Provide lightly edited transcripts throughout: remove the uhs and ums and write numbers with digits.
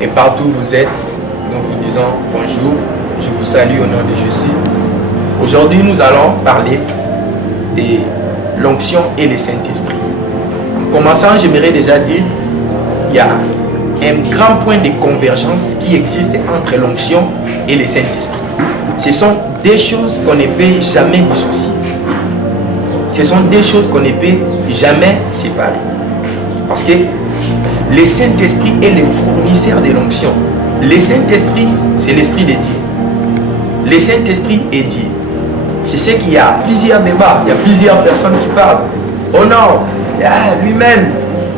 Et partout où vous êtes, nous vous disons bonjour, je vous salue au nom de Jésus. Aujourd'hui, nous allons parler de l'onction et le Saint-Esprit. En commençant, j'aimerais déjà dire qu'il y a un grand point de convergence qui existe entre l'onction et le Saint-Esprit. Ce sont des choses qu'on ne peut jamais dissocier. Ce sont des choses qu'on ne peut jamais séparer. Parce que le Saint-Esprit est le fournisseur de l'onction. Le Saint-Esprit, c'est l'Esprit de Dieu. Le Saint-Esprit est Dieu. Je sais qu'il y a plusieurs débats, il y a plusieurs personnes qui parlent. Oh non, lui-même,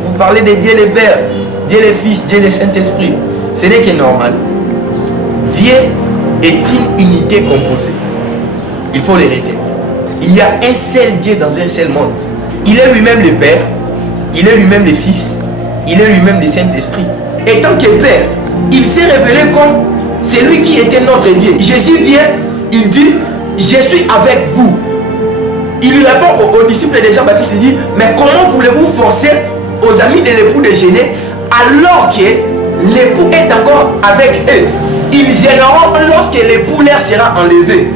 vous parlez de Dieu le Père, Dieu le Fils, Dieu le Saint-Esprit. Ce n'est que normal. Dieu est une unité composée. Il faut l'arrêter. Il y a un seul Dieu dans un seul monde. Il est lui-même le Père, il est lui-même le Fils, il est lui-même le Saint-Esprit. Et tant que Père, il s'est révélé comme celui qui était notre Dieu. Jésus vient, il dit, je suis avec vous. Il répond aux disciples de Jean-Baptiste, il dit, mais comment voulez-vous forcer aux amis de l'époux de gêner alors que l'époux est encore avec eux? Ils gêneront lorsque l'époux leur sera enlevé.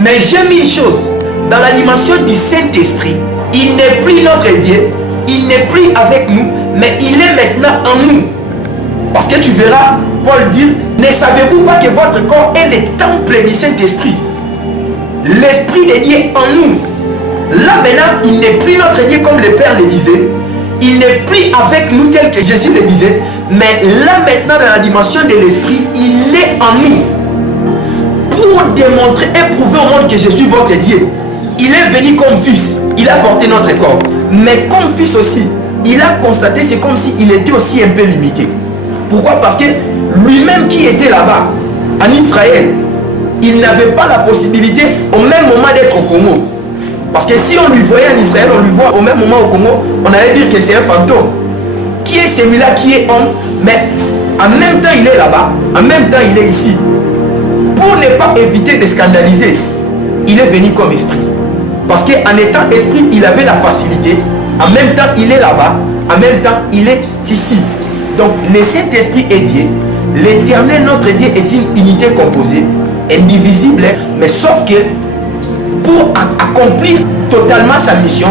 Mais j'ai mis une chose, dans la dimension du Saint-Esprit, il n'est plus notre Dieu, il n'est plus avec nous, mais il est maintenant en nous. Parce que tu verras Paul dire, ne savez-vous pas que votre corps est le temple du Saint-Esprit? L'Esprit de Dieu en nous. Là maintenant, il n'est plus notre Dieu comme le Père le disait. Il n'est plus avec nous tel que Jésus le disait. Mais là maintenant, dans la dimension de l'Esprit, il est en nous. Pour démontrer et prouver au monde que je suis votre Dieu. Il est venu comme fils. Il a porté notre corps. Mais comme fils aussi, il a constaté, c'est comme s'il était aussi un peu limité. Pourquoi? Parce que lui-même qui était là-bas, en Israël, il n'avait pas la possibilité au même moment d'être au Congo. Parce que si on lui voyait en Israël, on lui voit au même moment au Congo, on allait dire que c'est un fantôme. Qui est celui-là qui est homme, mais en même temps il est là-bas, en même temps il est ici. Pour ne pas éviter de scandaliser, il est venu comme esprit. Parce qu'en étant esprit, il avait la facilité. En même temps, il est là-bas. En même temps, il est ici. Donc, le Saint-Esprit est Dieu. L'Éternel, notre Dieu, est une unité composée, indivisible. Mais sauf que, pour accomplir totalement sa mission,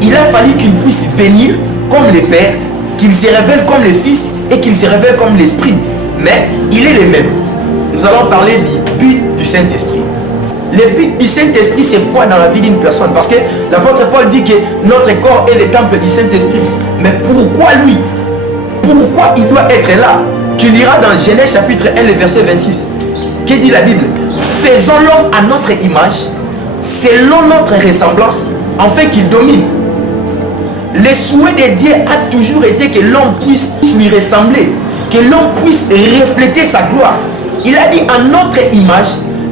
il a fallu qu'il puisse venir comme le Père, qu'il se révèle comme le Fils et qu'il se révèle comme l'Esprit. Mais il est le même. Nous allons parler du but du Saint-Esprit. Le but du Saint-Esprit, c'est quoi dans la vie d'une personne? Parce que l'apôtre Paul dit que notre corps est le temple du Saint-Esprit. Mais pourquoi lui? Pourquoi il doit être là? Tu liras dans Genèse chapitre 1, le verset 26. Que dit la Bible? Faisons l'homme à notre image, selon notre ressemblance, afin qu'il domine. Le souhait de Dieu a toujours été que l'homme puisse lui ressembler, que l'homme puisse refléter sa gloire. Il a dit en notre image,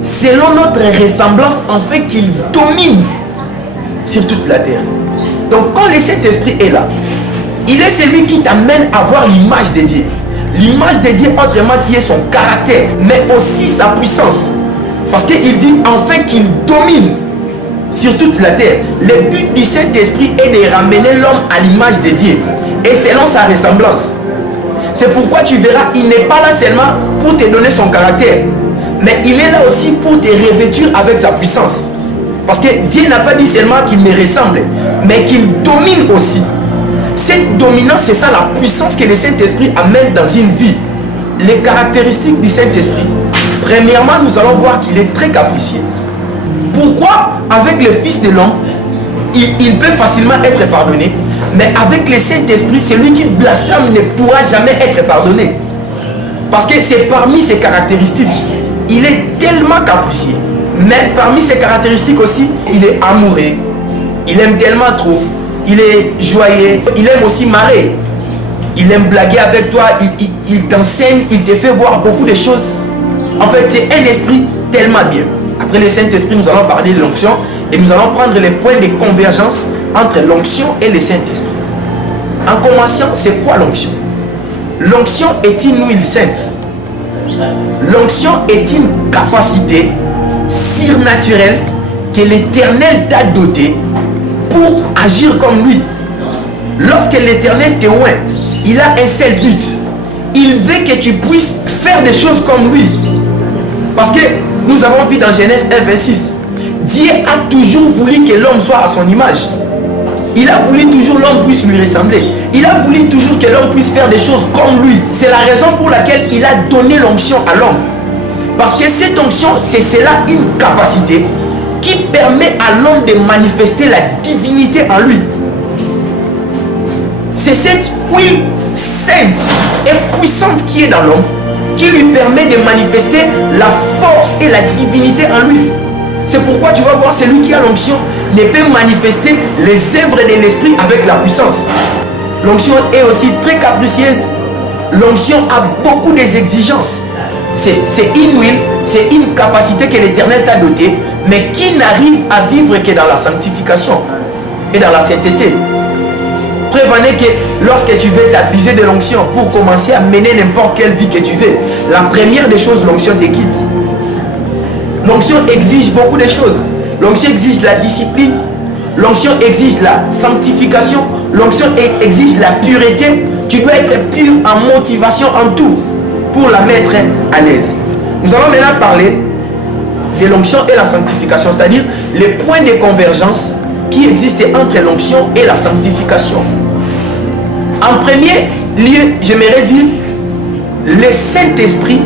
selon notre ressemblance, afin qu'il domine sur toute la terre. Donc quand le Saint-Esprit est là, il est celui qui t'amène à voir l'image de Dieu. L'image de Dieu, autrement, qui est son caractère, mais aussi sa puissance. Parce qu'il dit enfin qu'il domine sur toute la terre. Le but du Saint-Esprit est de ramener l'homme à l'image de Dieu et selon sa ressemblance. C'est pourquoi tu verras, il n'est pas là seulement pour te donner son caractère, mais il est là aussi pour te revêtir avec sa puissance. Parce que Dieu n'a pas dit seulement qu'il me ressemble, mais qu'il domine aussi. Cette dominance, c'est ça la puissance que le Saint-Esprit amène dans une vie. Les caractéristiques du Saint-Esprit. Premièrement, nous allons voir qu'il est très capricieux. Pourquoi avec le Fils de l'homme, il peut facilement être pardonné, mais avec le Saint-Esprit, celui qui blasphème ne pourra jamais être pardonné. Parce que c'est parmi ses caractéristiques. Il est tellement capricieux. Mais parmi ses caractéristiques aussi, il est amoureux. Il aime tellement trop. Il est joyeux. Il aime aussi marrer. Il aime blaguer avec toi. Il t'enseigne. Il te fait voir beaucoup de choses. En fait, c'est un esprit tellement bien. Après le Saint-Esprit, nous allons parler de l'onction. Et nous allons prendre les points de convergence entre l'onction et le Saint-Esprit. En commençant, c'est quoi l'onction? L'onction est une huile sainte. L'onction est une capacité surnaturelle que l'Éternel t'a dotée pour agir comme lui. Lorsque l'Éternel te oint, il a un seul but. il veut que tu puisses faire des choses comme lui. Parce que nous avons vu dans Genèse 1, 26, Dieu a toujours voulu que l'homme soit à son image. Il a voulu toujours que l'homme puisse lui ressembler. Il a voulu toujours que l'homme puisse faire des choses comme lui. C'est la raison pour laquelle il a donné l'onction à l'homme. Parce que cette onction, c'est cela une capacité qui permet à l'homme de manifester la divinité en lui. C'est cette huile sainte et puissante qui est dans l'homme qui lui permet de manifester la force et la divinité en lui. C'est pourquoi tu vas voir celui qui a l'onction ne peut manifester les œuvres de l'esprit avec la puissance. L'onction est aussi très capricieuse. L'onction a beaucoup d'exigences. C'est une huile, c'est une capacité que l'Éternel t'a dotée, mais qui n'arrive à vivre que dans la sanctification et dans la sainteté. Prévenez que lorsque tu veux t'abuser de l'onction pour commencer à mener n'importe quelle vie que tu veux, la première des choses, l'onction te quitte. L'onction exige beaucoup de choses. L'onction exige la discipline. L'onction exige la sanctification. L'onction exige la pureté. Tu dois être pur en motivation, en tout, pour la mettre à l'aise. Nous allons maintenant parler de l'onction et la sanctification, c'est-à-dire les points de convergence qui existent entre l'onction et la sanctification. En premier lieu, j'aimerais dire le Saint-Esprit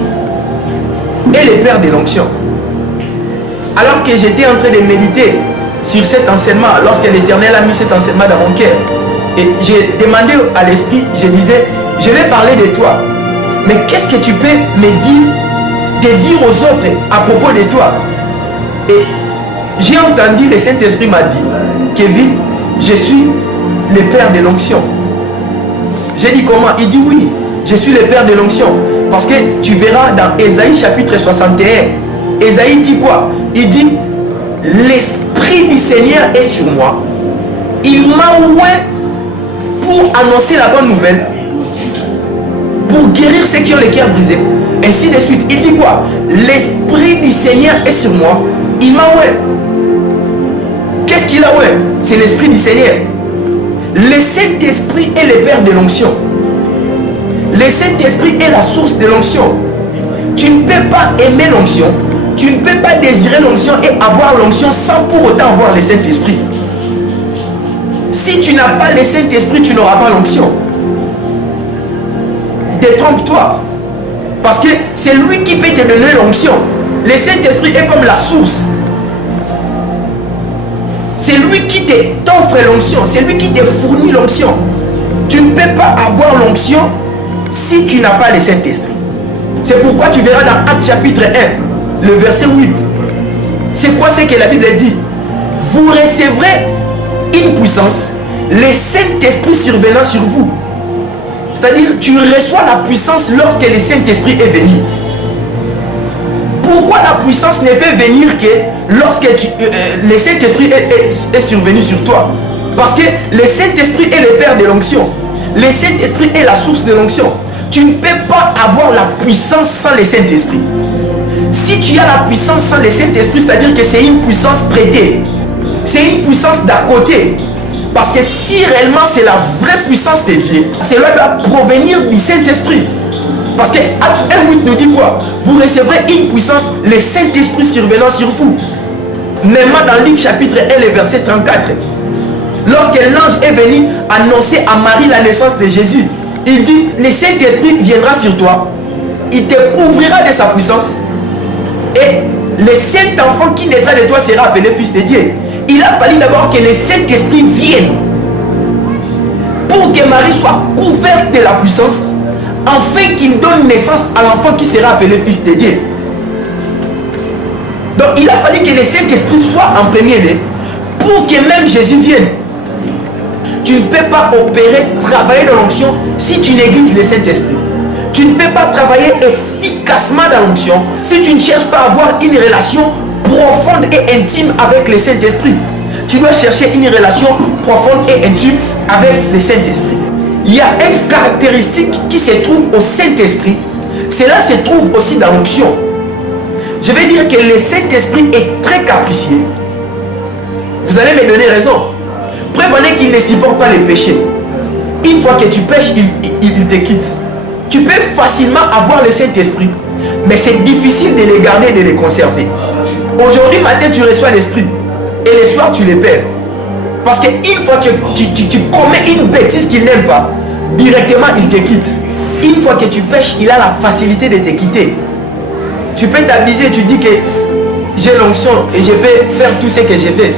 est le Père de l'onction. Alors que j'étais en train de méditer sur cet enseignement, lorsque l'Éternel a mis cet enseignement dans mon cœur, et j'ai demandé à l'Esprit, je disais, je vais parler de toi, mais qu'est-ce que tu peux me dire, de dire aux autres à propos de toi? Et j'ai entendu, le Saint-Esprit m'a dit, Kevin, je suis le Père de l'onction. J'ai dit comment? Il dit oui, je suis le Père de l'onction. Parce que tu verras dans Ésaïe chapitre 61, Ésaïe dit quoi? Il dit, l'Esprit du Seigneur est sur moi. Il m'a oint pour annoncer la bonne nouvelle, pour guérir ceux qui ont le cœur brisé, ainsi de suite. Il dit quoi? L'Esprit du Seigneur est sur moi. Il m'a oint. Qu'est-ce qu'il a oint? C'est l'Esprit du Seigneur. Le Saint-Esprit est le Père de l'onction. Le Saint-Esprit est la source de l'onction. Tu ne peux pas aimer l'onction, tu ne peux pas désirer l'onction et avoir l'onction sans pour autant avoir le Saint-Esprit. Si tu n'as pas le Saint-Esprit, tu n'auras pas l'onction. Détrompe-toi. Parce que c'est lui qui peut te donner l'onction. Le Saint-Esprit est comme la source. C'est lui qui t'offre l'onction. C'est lui qui te fournit l'onction. Tu ne peux pas avoir l'onction si tu n'as pas le Saint-Esprit. C'est pourquoi tu verras dans Actes chapitre 1, le verset 8. C'est quoi ce que la Bible dit? Vous recevrez une puissance, le Saint-Esprit survenant sur vous. C'est-à-dire, tu reçois la puissance lorsque le Saint-Esprit est venu. Pourquoi la puissance ne peut venir que lorsque le Saint-Esprit est survenu sur toi? Parce que le Saint-Esprit est le Père de l'onction. Le Saint-Esprit est la source de l'onction. Tu ne peux pas avoir la puissance sans le Saint-Esprit. Si tu as la puissance sans le Saint-Esprit, c'est-à-dire que c'est une puissance prêtée. C'est une puissance d'à côté. Parce que si réellement c'est la vraie puissance de Dieu, cela doit provenir du Saint-Esprit. Parce que Acte 1:8 nous dit quoi? Vous recevrez une puissance, le Saint-Esprit survenant sur vous. Même dans Luc chapitre 1, le verset 34. Lorsque l'ange est venu annoncer à Marie la naissance de Jésus, il dit, le Saint-Esprit viendra sur toi, il te couvrira de sa puissance, et le Saint-Enfant qui naîtra de toi sera appelé Fils de Dieu. Il a fallu d'abord que le Saint-Esprit vienne pour que Marie soit couverte de la puissance, afin qu'il donne naissance à l'enfant qui sera appelé Fils de Dieu. Donc il a fallu que le Saint-Esprit soit en premier lieu pour que même Jésus vienne. Tu ne peux pas opérer, travailler dans l'onction si tu négliges le Saint-Esprit. Tu ne peux pas travailler efficacement dans l'onction si tu ne cherches pas à avoir une relation profonde et intime avec le Saint-Esprit. Tu dois chercher une relation profonde et intime avec le Saint-Esprit. Il y a une caractéristique qui se trouve au Saint-Esprit. Cela se trouve aussi dans l'onction. Je vais dire que le Saint-Esprit est très capricieux. Vous allez me donner raison. Prévenez qu'il ne supporte pas les péchés. Une fois que tu pêches, il te quitte. Tu peux facilement avoir le Saint-Esprit, mais c'est difficile de les garder et de les conserver. Aujourd'hui matin, tu reçois l'Esprit et le soir, tu les perds. Parce qu'une fois que tu commets une bêtise qu'il n'aime pas, directement, il te quitte. Une fois que tu pêches, il a la facilité de te quitter. Tu peux t'abuser, tu dis que j'ai l'onction et je peux faire tout ce que je fais.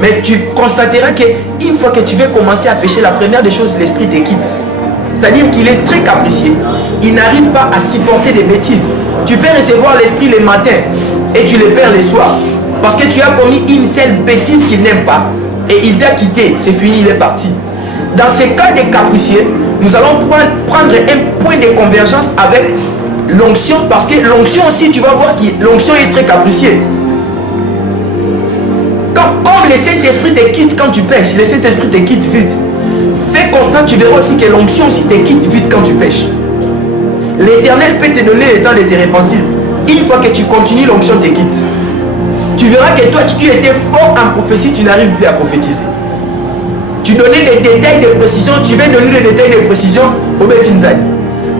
Mais tu constateras qu'une fois que tu veux commencer à pécher, la première des choses, l'esprit te quitte. C'est-à-dire qu'il est très capricieux. Il n'arrive pas à supporter des bêtises. Tu peux recevoir l'esprit le matin et tu le perds le soir. Parce que tu as commis une seule bêtise qu'il n'aime pas et il t'a quitté. C'est fini, il est parti. Dans ces cas de capricieux, nous allons prendre un point de convergence avec l'onction, parce que l'onction aussi, tu vas voir que l'onction est très capricieuse. Comme le Saint-Esprit te quitte quand tu pêches, le Saint-Esprit te quitte vite. Fais constat, tu verras aussi que l'onction aussi te quitte vite quand tu pêches. L'Éternel peut te donner le temps de te repentir. Une fois que tu continues, l'onction te quitte. Tu verras que toi, tu étais fort en prophétie, tu n'arrives plus à prophétiser. Tu donnais des détails de précision, tu veux donner des détails de précision au Betinzai.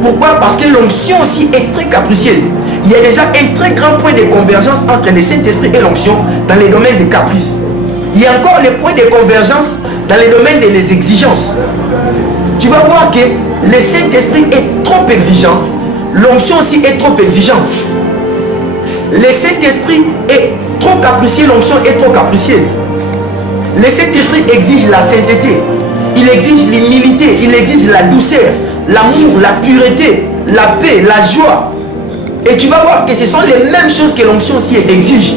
Pourquoi? Parce que l'onction aussi est très capricieuse. Il y a déjà un très grand point de convergence entre le Saint-Esprit et l'onction dans les domaines des caprices. Il y a encore les points de convergence dans les domaines des exigences. Tu vas voir que le Saint-Esprit est trop exigeant, l'onction aussi est trop exigeante. Le Saint-Esprit est trop capricieux, l'onction est trop capricieuse. Le Saint-Esprit exige la sainteté, il exige l'humilité, il exige la douceur, l'amour, la pureté, la paix, la joie. Et tu vas voir que ce sont les mêmes choses que l'onction aussi exige.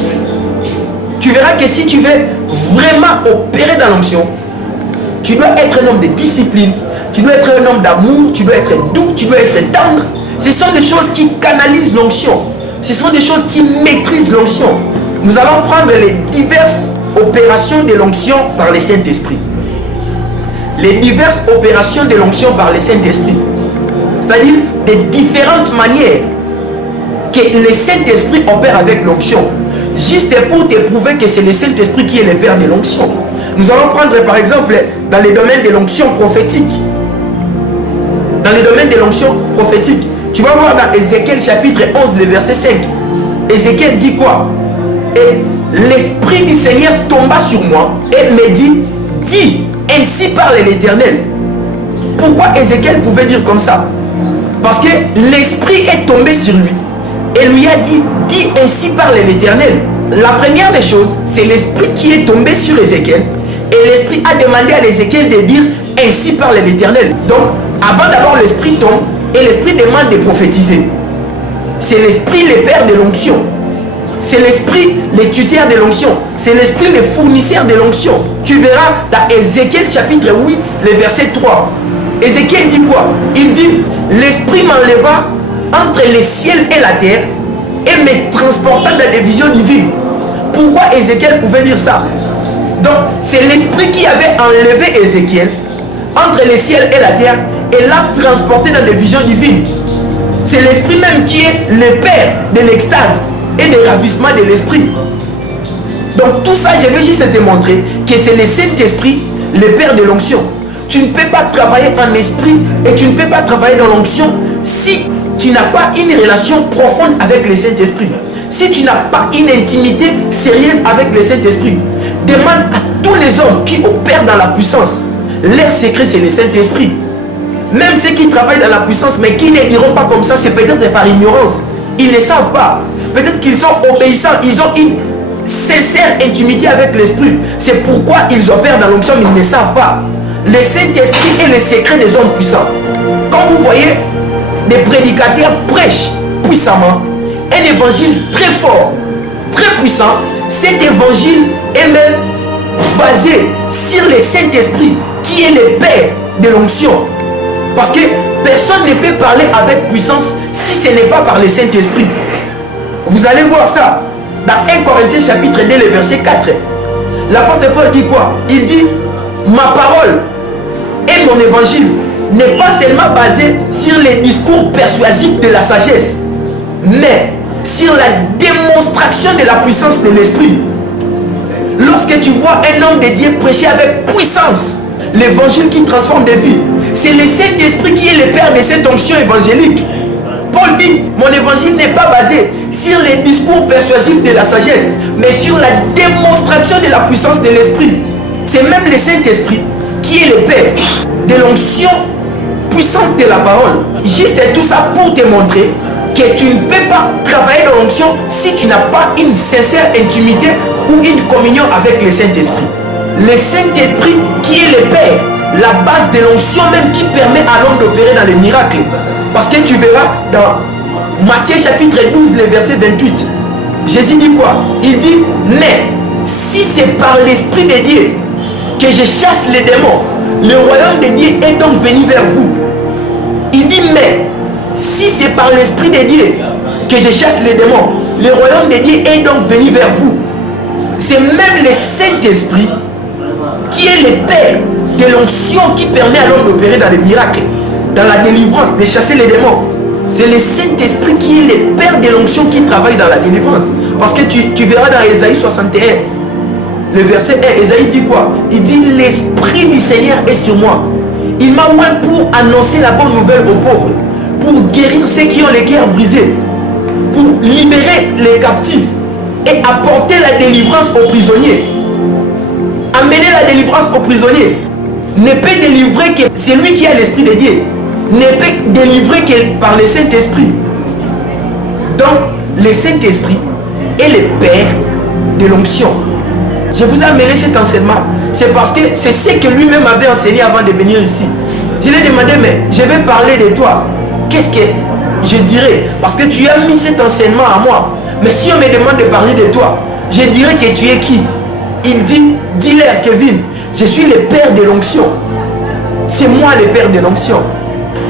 Tu verras que si tu veux vraiment opérer dans l'onction, tu dois être un homme de discipline, tu dois être un homme d'amour, tu dois être doux, tu dois être tendre. Ce sont des choses qui canalisent l'onction. Ce sont des choses qui maîtrisent l'onction. Nous allons prendre les diverses opérations de l'onction par le Saint-Esprit. Les diverses opérations de l'onction par le Saint-Esprit. C'est-à-dire des différentes manières que le Saint-Esprit opère avec l'onction. Juste pour te prouver que c'est le Saint-Esprit qui est le Père de l'onction. Nous allons prendre par exemple dans les domaines de l'onction prophétique. Dans les domaines de l'onction prophétique. Tu vas voir dans Ézéchiel chapitre 11, le verset 5. Ézéchiel dit quoi? Et l'Esprit du Seigneur tomba sur moi et me dit, dis, ainsi parle l'Éternel. Pourquoi Ézéchiel pouvait dire comme ça? Parce que l'Esprit est tombé sur lui et lui a dit, dis, ainsi parle l'Éternel. La première des choses, c'est l'Esprit qui est tombé sur Ézéchiel et l'Esprit a demandé à Ézéchiel de dire, ainsi parle l'Éternel. Donc, avant d'abord l'Esprit tombe et l'Esprit demande de prophétiser. C'est l'Esprit le Père de l'onction. C'est l'Esprit le tuteur de l'onction. C'est l'Esprit le fournisseur de l'onction. Tu verras dans Ézéchiel chapitre 8, le verset 3. Ézéchiel dit quoi? Il dit, l'Esprit m'enleva entre le ciel et la terre et me transporta dans des visions divines. Pourquoi Ézéchiel pouvait dire ça? Donc, c'est l'Esprit qui avait enlevé Ézéchiel entre le ciel et la terre et l'a transporté dans des visions divines. C'est l'Esprit même qui est le Père de l'extase et des ravissements de l'Esprit. Donc tout ça, je vais juste te montrer que c'est le Saint-Esprit, le Père de l'onction. Tu ne peux pas travailler en esprit et tu ne peux pas travailler dans l'onction si tu n'as pas une relation profonde avec le Saint-Esprit. Si tu n'as pas une intimité sérieuse avec le Saint-Esprit. Demande à tous les hommes qui opèrent dans la puissance. Leur secret, c'est le Saint-Esprit. Même ceux qui travaillent dans la puissance, mais qui ne diront pas comme ça, c'est peut-être par ignorance. Ils ne savent pas. Peut-être qu'ils sont obéissants, ils ont une sincère intimité avec l'Esprit. C'est pourquoi ils opèrent dans l'onction, mais ils ne savent pas. Le Saint-Esprit est le secret des hommes puissants. Quand vous voyez des prédicateurs prêchent puissamment un évangile très fort, très puissant, cet évangile est même basé sur le Saint-Esprit qui est le Père de l'onction. Parce que personne ne peut parler avec puissance si ce n'est pas par le Saint-Esprit. Vous allez voir ça dans 1 Corinthiens chapitre 2, le verset 4. L'apôtre Paul dit quoi? Il dit, ma parole et mon évangile n'est pas seulement basé sur les discours persuasifs de la sagesse, mais sur la démonstration de la puissance de l'Esprit. Lorsque tu vois un homme de Dieu prêcher avec puissance l'évangile qui transforme des vies, C'est le Saint-Esprit qui est le père de cette onction évangélique. Paul dit, mon évangile n'est pas basé sur les discours persuasifs de la sagesse, mais sur la démonstration de la puissance de l'Esprit. C'est même le Saint-Esprit qui est le père de l'onction puissante de la parole. Juste tout ça pour te montrer que tu ne peux pas travailler dans l'onction si tu n'as pas une sincère intimité ou une communion avec le Saint-Esprit. Le Saint-Esprit qui est le père, la base de l'onction même qui permet à l'homme d'opérer dans les miracles. Parce que tu verras dans Matthieu chapitre 12, le verset 28, Jésus dit quoi? Il dit, mais si c'est par l'Esprit de Dieu que je chasse les démons, le royaume de Dieu est donc venu vers vous. Il dit, mais si c'est par l'Esprit de Dieu que je chasse les démons, le royaume de Dieu est donc venu vers vous. C'est même le Saint-Esprit qui est le père de l'onction qui permet à l'homme d'opérer dans les miracles, dans la délivrance, de chasser les démons. C'est le Saint-Esprit qui est le père de l'onction qui travaille dans la délivrance. Parce que tu verras dans Ésaïe 61, le verset 1, Ésaïe dit quoi? Il dit, l'Esprit du Seigneur est sur moi. Il m'a oint pour annoncer la bonne nouvelle aux pauvres, pour guérir ceux qui ont les cœurs brisés, pour libérer les captifs et apporter la délivrance aux prisonniers. Amener la délivrance aux prisonniers. Ne peut délivrer que celui qui a l'Esprit de Dieu. Ne peut délivrer que par le Saint-Esprit. Donc, le Saint-Esprit est le père de l'onction. Je vous ai amené cet enseignement. C'est parce que c'est ce que lui-même avait enseigné avant de venir ici. Je lui ai demandé, mais je vais parler de toi. Qu'est-ce que je dirais? Parce que tu as mis cet enseignement à moi. Mais si on me demande de parler de toi, je dirais que tu es qui? Il dit, dis-leur Kevin, je suis le père de l'onction. C'est moi le père de l'onction.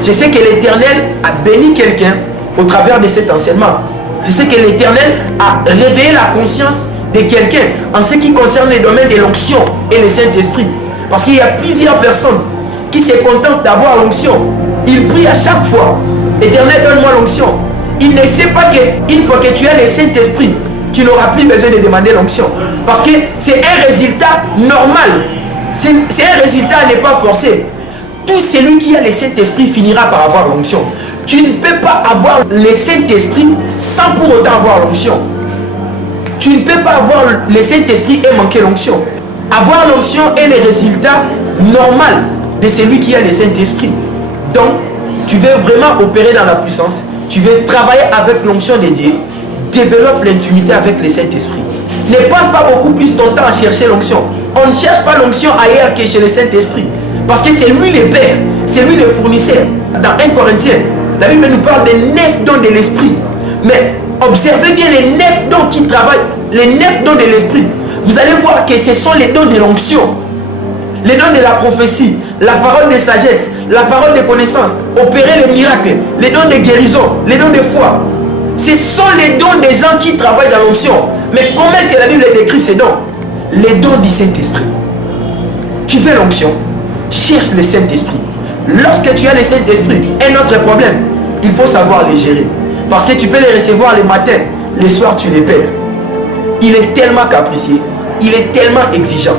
Je sais que l'Éternel a béni quelqu'un au travers de cet enseignement. Je sais que l'Éternel a réveillé la conscience de quelqu'un en ce qui concerne les domaines de l'onction et le Saint-Esprit. Parce qu'il y a plusieurs personnes qui se contentent d'avoir l'onction. Ils prient à chaque fois, Éternel, donne-moi l'onction. Il ne sait pas qu'une fois que tu as le Saint-Esprit, tu n'auras plus besoin de demander l'onction. Parce que c'est un résultat normal. C'est un résultat à ne pas forcer. Tout celui qui a le Saint-Esprit finira par avoir l'onction. Tu ne peux pas avoir le Saint-Esprit sans pour autant avoir l'onction. Tu ne peux pas avoir le Saint-Esprit et manquer l'onction. Avoir l'onction est le résultat normal de celui qui a le Saint-Esprit. Donc, tu veux vraiment opérer dans la puissance. Tu veux travailler avec l'onction de Dieu. Développe l'intimité avec le Saint-Esprit. Ne passe pas beaucoup plus ton temps à chercher l'onction. On ne cherche pas l'onction ailleurs que chez le Saint-Esprit. Parce que c'est lui le Père, c'est lui le fournisseur. Dans 1 Corinthiens, la Bible nous parle des 9 dons de l'Esprit. Mais observez bien les 9 dons qui travaillent, les 9 dons de l'Esprit. Vous allez voir que ce sont les dons de l'onction. Les dons de la prophétie, la parole de sagesse, la parole de connaissance, opérer les miracles, les dons de guérison, les dons de foi. Ce sont les dons des gens qui travaillent dans l'onction. Mais comment est-ce que la Bible décrit ces dons? Les dons du Saint-Esprit. Tu fais l'onction, cherche le Saint-Esprit. Lorsque tu as le Saint-Esprit, un autre problème, il faut savoir les gérer. Parce que tu peux les recevoir le matin, le soir tu les perds. Il est tellement capricieux, il est tellement exigeant.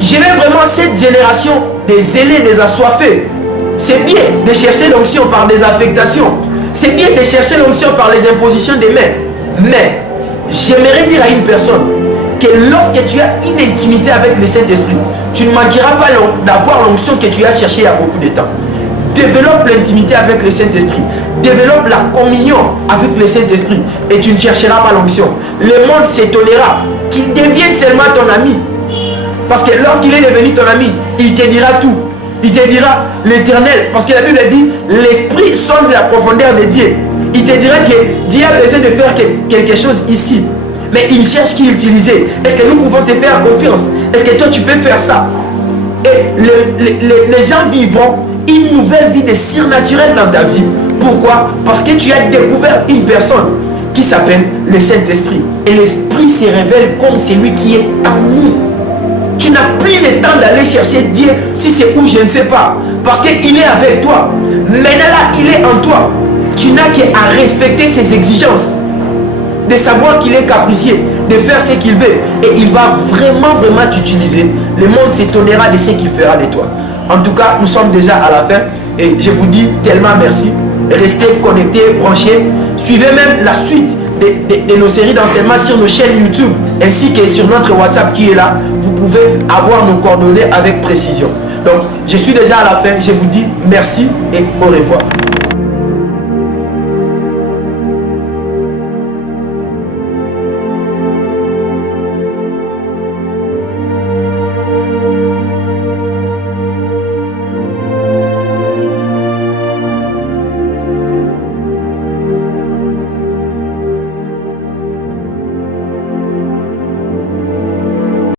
J'aimais vraiment cette génération des zélés, des assoiffés. C'est bien de chercher l'onction par des affectations. C'est bien de chercher l'onction par les impositions des mains. Mais j'aimerais dire à une personne que lorsque tu as une intimité avec le Saint-Esprit, tu ne manqueras pas d'avoir l'onction que tu as cherchée il y a beaucoup de temps. Développe l'intimité avec le Saint-Esprit. Développe la communion avec le Saint-Esprit et tu ne chercheras pas l'onction. Le monde s'étonnera qu'il devienne seulement ton ami. Parce que lorsqu'il est devenu ton ami, il te dira tout. Il te dira l'Éternel. Parce que la Bible dit, l'Esprit sonde la profondeur de Dieu. Il te dira que Dieu a besoin de faire quelque chose ici. Mais il cherche qui utiliser. Est-ce que nous pouvons te faire confiance? Est-ce que toi tu peux faire ça? Et les gens vivront une nouvelle vie de surnaturel dans ta vie. Pourquoi? Parce que tu as découvert une personne qui s'appelle le Saint-Esprit. Et l'Esprit se révèle comme celui qui est en nous. Tu n'as plus le temps d'aller chercher Dieu si c'est où je ne sais pas. Parce qu'il est avec toi. Maintenant là, il est en toi. Tu n'as qu'à respecter ses exigences. De savoir qu'il est capricieux, de faire ce qu'il veut. Et il va vraiment, vraiment t'utiliser. Le monde s'étonnera de ce qu'il fera de toi. En tout cas, nous sommes déjà à la fin et je vous dis tellement merci. Restez connectés, branchés. Suivez même la suite de nos séries d'enseignement sur nos chaînes YouTube ainsi que sur notre WhatsApp qui est là. Vous pouvez avoir nos coordonnées avec précision. Donc, je suis déjà à la fin. Je vous dis merci et au revoir.